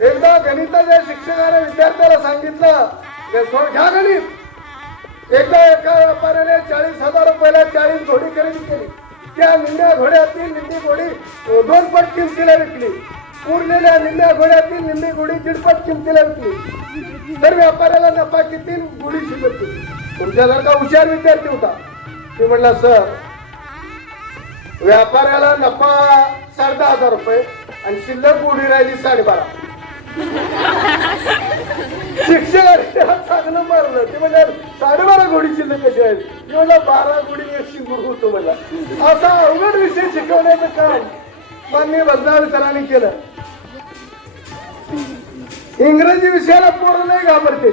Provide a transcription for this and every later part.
एकदा गणिताच्या शिक्षकाने विद्यार्थ्याला सांगितलं घ्या गणित. एकदा एका व्यापाऱ्याने 40,000 रुपयाला 40 घोडी खरेदी केली. त्या निम्म्या घोड्यातील निम्मी घोडी 2 पट किमतीला विकली. उरलेल्या निम्म्या घोड्यातील निम्मी घोडी 1.5 पट किमतीला विकली. तर व्यापाऱ्याला नफा किती? घोडी शिल्लक होती. तुमच्यासारखा हुशार विद्यार्थी होता. ते म्हणला सर व्यापाऱ्याला नफा 10,500 रुपये आणि शिल्लक घोडी राहिली 12.5. शिक्षकाने चांगलं मारलं. ते म्हणजे 12.5 घोडी शिल्लक कशी आहेत? म्हणलं 12 घोडी 100 गुरु होतो मला. असा अवघड विषय शिकवण्याचं काम माननीय भजनाळ सरांनी केलं. इंग्रजी विषयाला पोरं नाही घाबरते,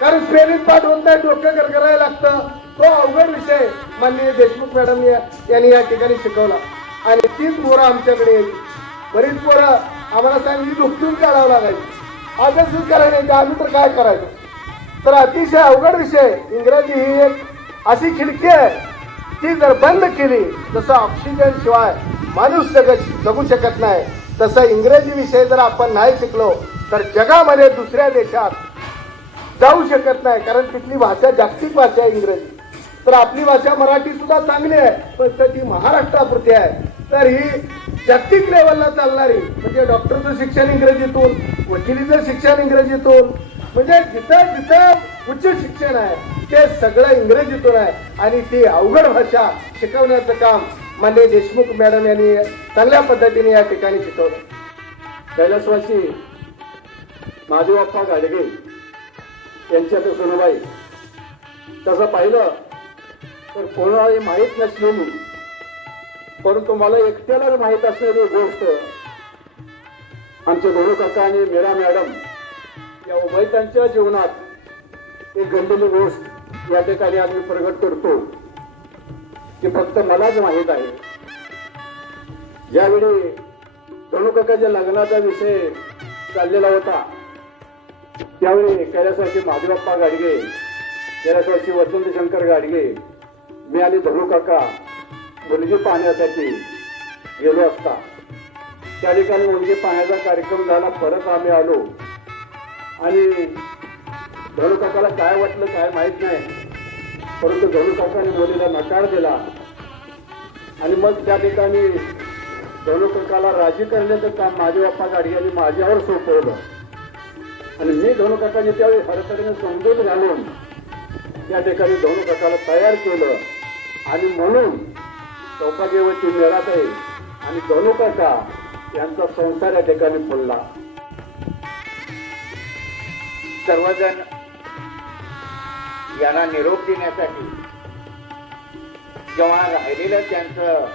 कारण स्पेलिंग पाठ होत नाही, डोकं गरगरायला लागतं. तो अवघड विषय माननीय देशमुख मॅडम यांनी या ठिकाणी शिकवला आणि तीच पोरं आमच्याकडे यायची. बरीच पोरं आम्हाला सांगितली झोपटून काढावं लागायची. आजच करायला नाही आम्ही तर काय करायचं. तर अतिशय अवघड विषय. इंग्रजी ही एक अशी खिडकी आहे, ती जर बंद केली तसं ऑक्सिजन शिवाय माणूस जगू शकत नाही, तसं इंग्रजी विषय जर आपण नाही शिकलो तर जगामध्ये दुसऱ्या देशात जाऊ शकत नाही, कारण तिथली भाषा जागतिक भाषा आहे इंग्रजी. तर आपली भाषा मराठी सुद्धा चांगली आहे, पण ती महाराष्ट्रापुरती आहे. तर ही जागतिक लेवलला चालणारी म्हणजे डॉक्टरचं शिक्षण इंग्रजीतून, वकिलीचं शिक्षण इंग्रजीतून, म्हणजे जिथं जिथं उच्च शिक्षण आहे ते सगळं इंग्रजीतून आहे. आणि ती अवघड भाषा शिकवण्याचं काम माननीय देशमुख मॅडम यांनी चांगल्या पद्धतीने या ठिकाणी शिकवलं. कैलासवासी महादेवप्पा गाडगे यांच्या सुनबाई, तसं पाहिलं तर कोणालाही माहीत नसलेली परंतु मला एकट्याला माहीत असलेली गोष्ट आमचे धोनू काका आणि मीरा मॅडम या उभयतांच्या जीवनात एक घडलेली गोष्ट या ठिकाणी आम्ही प्रगट करतो, की फक्त मलाच माहीत आहे. ज्यावेळी धोनू काकाच्या लग्नाचा विषय चाललेला होता त्यावेळी कैलासवासी महादेवप्पा गाडगे, कैलासवासी वसंतशंकर गाडगे, मी आणि धोनू काका मुलगी पाहण्यासाठी गेलो असता त्या ठिकाणी मुलगी पाहण्याचा कार्यक्रम झाला. परत आम्ही आलो आणि धोनू काकाला काय वाटलं काय माहित नाही, परंतु धोनू काकाने मुलीला नकार दिला आणि मग त्या ठिकाणी धोनू काकाला राजी करण्याचं काम महादेवप्पा गाडगे माझ्यावर सोपवलं आणि मी धोनू काकाने त्यावेळी हरतडीने समजून घालून त्या ठिकाणी धोनू काकाला तयार केलं आणि म्हणून सौभाग्यवती मीराताई आणि धोनू काका यांचा संसार या ठिकाणी फुलला. सर्वजण यांना निरोप देण्यासाठी जेव्हा राहिलेलं त्यांचं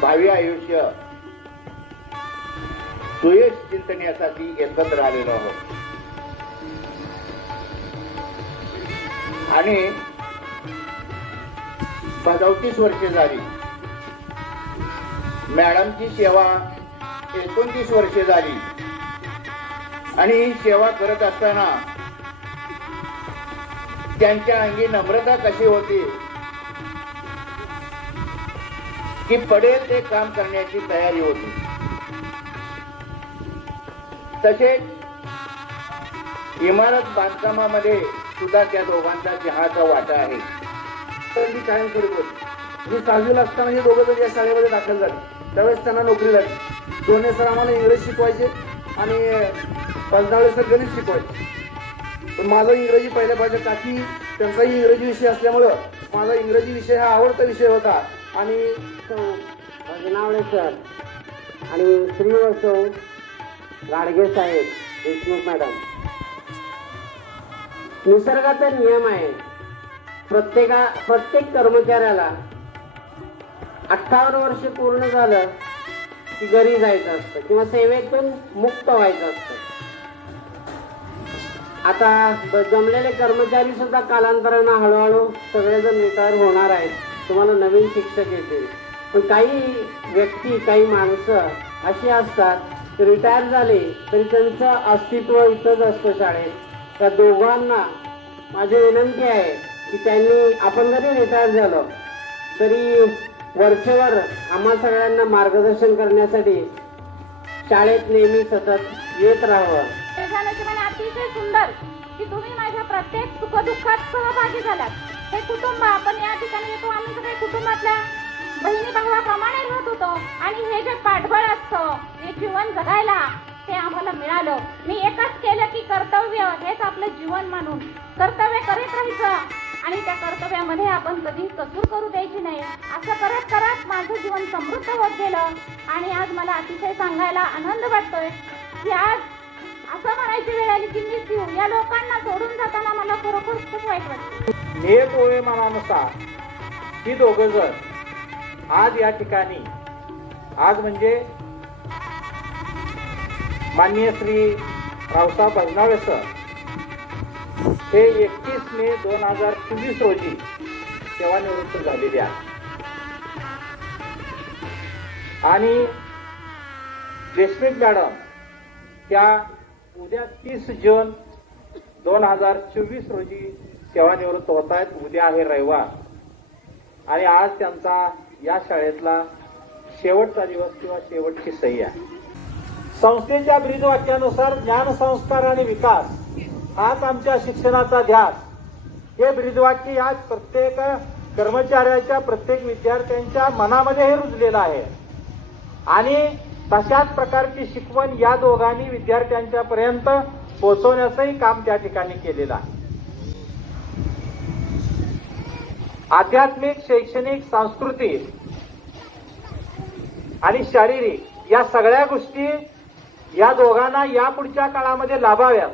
भावी आयुष्य सुयश चिंतनेसाठी एकत्र आलेलो आहोत. आणि 35 वर्षे झाली. मॅडमची सेवा 29 वर्षे झाली आणि ही सेवा करत असताना त्यांच्या अंगी नम्रता कशी होती की पडेल ते काम करण्याची तयारी होती. तसेच इमारत बांधकामामध्ये सुद्धा त्या दोघांचा चहाचा वाटा आहे. तर मी कायम करत होती. मी 6वीला असताना हे दोघं जण या शाळेमध्ये दाखल झाले. त्यावेळेस त्यांना नोकरी लागली. दोन्ही सर आम्हाला इंग्रजी शिकवायचे आणि पंधरावे सर गणित शिकवायचे. पण माझा इंग्रजी पहिल्यापासून काकी त्यांचाही इंग्रजी विषय असल्यामुळं माझा इंग्रजी विषय हा आवडता विषय होता. आणि भजनावळे सर आणि श्रीवत्सव गाडगे साहेब, देशमुख मॅडम, निसर्गाचा नियम आहे प्रत्येक कर्मचाऱ्याला 58 वर्ष पूर्ण झालं की घरी जायचं असतं किंवा सेवेतून मुक्त व्हायचं असतं. आता जमलेले कर्मचारी सुद्धा कालांतरानं हळूहळू सगळेजण रिटायर होणार आहेत. तुम्हाला नवीन शिक्षक येतील. पण काही व्यक्ती, काही माणसं अशी असतात रिटायर झाले तरी त्यांचं अस्तित्व इथंच असतं शाळेत. त्या दोघांना माझी विनंती आहे की त्यांनी, आपण जरी रिटायर झालो तरी वरचेवर आम्हा सगळ्यांना मार्गदर्शन करण्यासाठी शाळेत नेहमी सतत येत राहावं. हे झाल्याचे मला अतिशय सुंदर की तुम्ही माझ्या प्रत्येक सुखदुःखात सहभागी झालात. हे कुटुंब आपण या ठिकाणी येतो, आम्ही सगळे कुटुंबातल्या बहिणी भावाप्रमाणे राहत होतो आणि हे जे पाठबळ असतं हे जीवन जगायला ते आम्हाला मिळालं. मी एकच केलं की कर्तव्य हेच आपलं जीवन मानून कर्तव्य करीत राहायचं आणि त्या कर्तव्यामध्ये आपण कधी कसूर करू द्यायची नाही. असं करत करत माझं जीवन समृद्ध होत गेलं आणि आज मला अतिशय सांगायला आनंद वाटतोय की आज असं म्हणायची वेळ आली की मी या लोकांना सोडून जाताना मला खरोखर खूप वाईट वाटतं. नियत ओळेमानानुसार ही दोघं जण आज या ठिकाणी आज म्हणजे माननीय श्री रावसाहेब भजनाळे सर हे 31 मे 2024 रोजी सेवानिवृत्त झालेले आहेत आणि देशमुख मॅडम त्या उद्या 30 जून 2024 रोजी सेवानिवृत्त होत आहेत. उद्या आहे रविवार आणि आज त्यांचा या शाळेतला शेवटचा दिवस किंवा शेवटची सही आहे. संस्थेच्या ब्रीदवाक्यानुसार ज्ञान संस्कार आणि विकास हाच आमच्या शिक्षणाचा ध्यास. हे ब्रीदवाक्य या प्रत्येक कर्मचाऱ्याच्या प्रत्येक विद्यार्थ्यांच्या मनामध्ये हे रुजलेलं आहे आणि तशाच प्रकारची शिकवण या दोघांनी विद्यार्थ्यांच्या पर्यंत पोहोचवण्याचंही काम त्या ठिकाणी केलेलं आहे. आध्यात्मिक, शैक्षणिक, सांस्कृतिक आणि शारीरिक या सगळ्या गोष्टी या दोघांना या पुढच्या काळामध्ये लाभाव्यात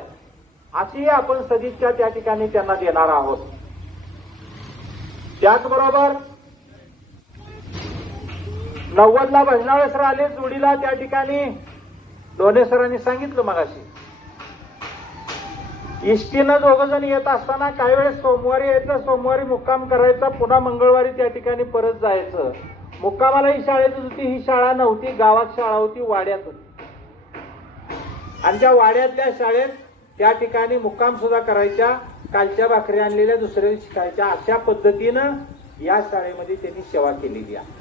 अशी आपण सदिच्छा त्या ठिकाणी त्यांना देणार आहोत. त्याचबरोबर 90ला भजनाळे सर आले जोडीला. त्या ठिकाणी दोन्ही सरांनी सांगितलं मगाशी इष्टीनं दोघ जण येत असताना काही वेळेस सोमवारी यायचं, सोमवारी मुक्काम करायचा, पुन्हा मंगळवारी त्या ठिकाणी परत जायचं. मुक्कामाला ही शाळेतच होती. ही शाळा नव्हती, गावात शाळा होती, वाड्यात होती आणि त्या वाड्यातल्या शाळेत त्या ठिकाणी मुक्काम सुद्धा करायच्या, कालच्या भाकरी आणलेल्या दुसऱ्या दिवशी खायच्या. अशा पद्धतीनं या शाळेमध्ये त्यांनी सेवा केलेली आहे.